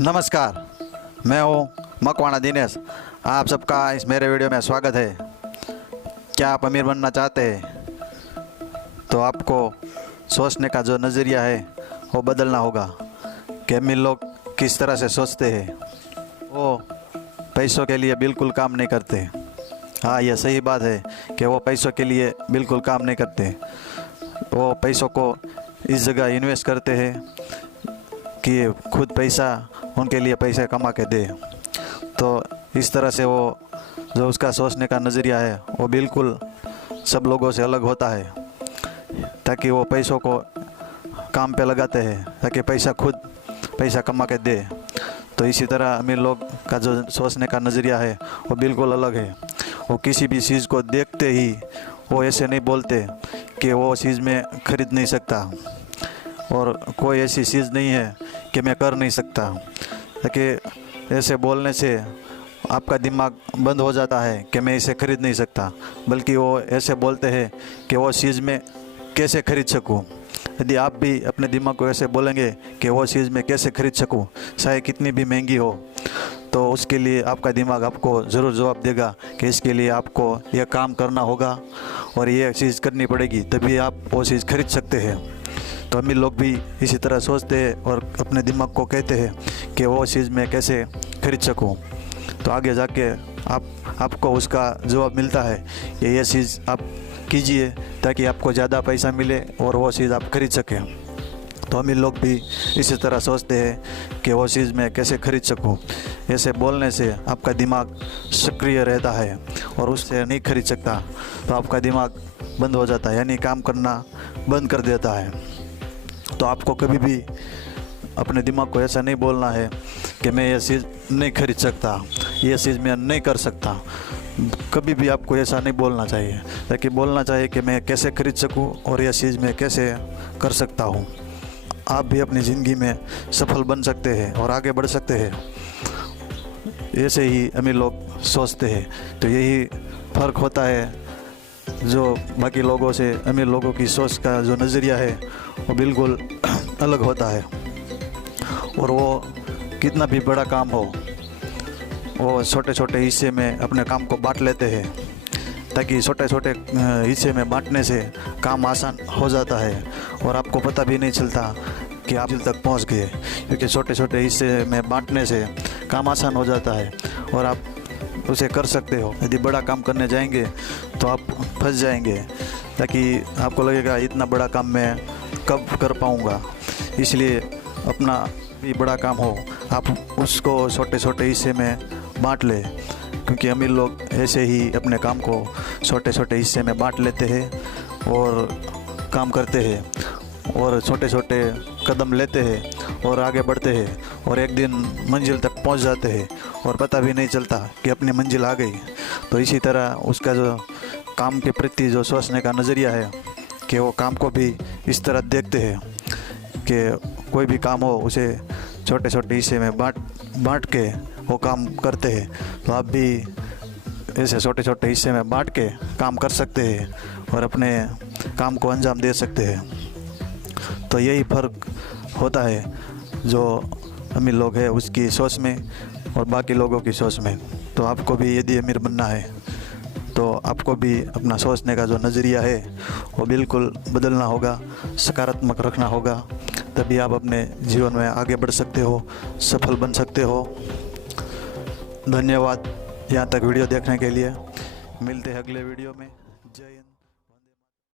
नमस्कार, मैं हूँ मकवाना दिनेश। आप सबका इस मेरे वीडियो में स्वागत है। क्या आप अमीर बनना चाहते हैं तो आपको सोचने का जो नज़रिया है वो बदलना होगा कि अमीर लोग किस तरह से सोचते हैं। वो पैसों के लिए बिल्कुल काम नहीं करते। हाँ, यह सही बात है कि वो पैसों के लिए बिल्कुल काम नहीं करते। वो पैसों को इस जगह इन्वेस्ट करते हैं कि खुद पैसा उनके लिए पैसे कमा के दे। तो इस तरह से वो जो उसका सोचने का नज़रिया है वो बिल्कुल सब लोगों से अलग होता है, ताकि वो पैसों को काम पे लगाते हैं ताकि पैसा खुद पैसा कमा के दे। तो इसी तरह अमीर लोग का जो सोचने का नज़रिया है वो बिल्कुल अलग है। वो किसी भी चीज़ को देखते ही वो ऐसे नहीं बोलते कि वो चीज़ में ख़रीद नहीं सकता और कोई ऐसी चीज़ नहीं है कि मैं कर नहीं सकता, ताकि ऐसे बोलने से आपका दिमाग बंद हो जाता है कि मैं इसे ख़रीद नहीं सकता, बल्कि वो ऐसे बोलते हैं कि वो चीज़ में कैसे ख़रीद सकूं। यदि आप भी अपने दिमाग को ऐसे बोलेंगे कि वो चीज़ मैं कैसे ख़रीद सकूं, चाहे कितनी भी महंगी हो, तो उसके लिए आपका दिमाग आपको ज़रूर जवाब देगा कि इसके लिए आपको यह काम करना होगा और यह चीज़ करनी पड़ेगी, तभी आप वो चीज़ खरीद सकते हैं। तो अमीर लोग भी इसी तरह सोचते हैं और अपने दिमाग को कहते हैं कि वो चीज़ मैं कैसे खरीद सकूं। तो आगे जाके आपको उसका जवाब मिलता है कि ये चीज़ आप कीजिए ताकि आपको ज़्यादा पैसा मिले और वो चीज़ आप खरीद सकें। तो अमीर लोग भी इसी तरह सोचते हैं कि वो चीज़ मैं कैसे खरीद सकूं। ऐसे बोलने से आपका दिमाग सक्रिय रहता है और उससे नहीं खरीद सकता, तो आपका दिमाग बंद हो जाता है, यानी काम करना बंद कर देता है। तो आपको कभी भी अपने दिमाग को ऐसा नहीं बोलना है कि मैं ये चीज़ नहीं खरीद सकता, ये चीज़ मैं नहीं कर सकता। कभी भी आपको ऐसा नहीं बोलना चाहिए, ताकि बोलना चाहिए कि मैं कैसे खरीद सकूं और यह चीज़ मैं कैसे कर सकता हूं। आप भी अपनी ज़िंदगी में सफल बन सकते हैं और आगे बढ़ सकते हैं। ऐसे ही अमीर लोग सोचते हैं। तो यही फ़र्क होता है जो बाकी लोगों से। अमीर लोगों की सोच का जो नज़रिया है वो बिल्कुल अलग होता है और वो कितना भी बड़ा काम हो वो छोटे छोटे हिस्से में अपने काम को बांट लेते हैं, ताकि छोटे छोटे हिस्से में बांटने से काम आसान हो जाता है और आपको पता भी नहीं चलता कि आप दिल तक पहुंच गए, क्योंकि छोटे छोटे हिस्से में बांटने से काम आसान हो जाता है और आप उसे कर सकते हो। यदि बड़ा काम करने जाएंगे तो आप फंस जाएंगे, ताकि आपको लगेगा इतना बड़ा काम मैं कब कर पाऊँगा। इसलिए अपना भी बड़ा काम हो आप उसको छोटे छोटे हिस्से में बांट ले, क्योंकि अमीर लोग ऐसे ही अपने काम को छोटे छोटे हिस्से में बांट लेते हैं और काम करते हैं और छोटे छोटे कदम लेते हैं और आगे बढ़ते हैं और एक दिन मंजिल तक पहुंच जाते हैं और पता भी नहीं चलता कि अपनी मंजिल आ गई। तो इसी तरह उसका जो काम के प्रति जो सोचने का नज़रिया है कि वो काम को भी इस तरह देखते हैं कि कोई भी काम हो उसे छोटे छोटे हिस्से में बांट के वो काम करते हैं। तो आप भी ऐसे छोटे छोटे हिस्से में बांट के काम कर सकते हैं और अपने काम को अंजाम दे सकते हैं। तो यही फ़र्क होता है जो अमीर लोग हैं उसकी सोच में और बाकी लोगों की सोच में। तो आपको भी यदि अमीर बनना है तो आपको भी अपना सोचने का जो नज़रिया है वो बिल्कुल बदलना होगा, सकारात्मक रखना होगा, तभी आप अपने जीवन में आगे बढ़ सकते हो, सफल बन सकते हो। धन्यवाद यहाँ तक वीडियो देखने के लिए। मिलते हैं अगले वीडियो में। जय हिंद।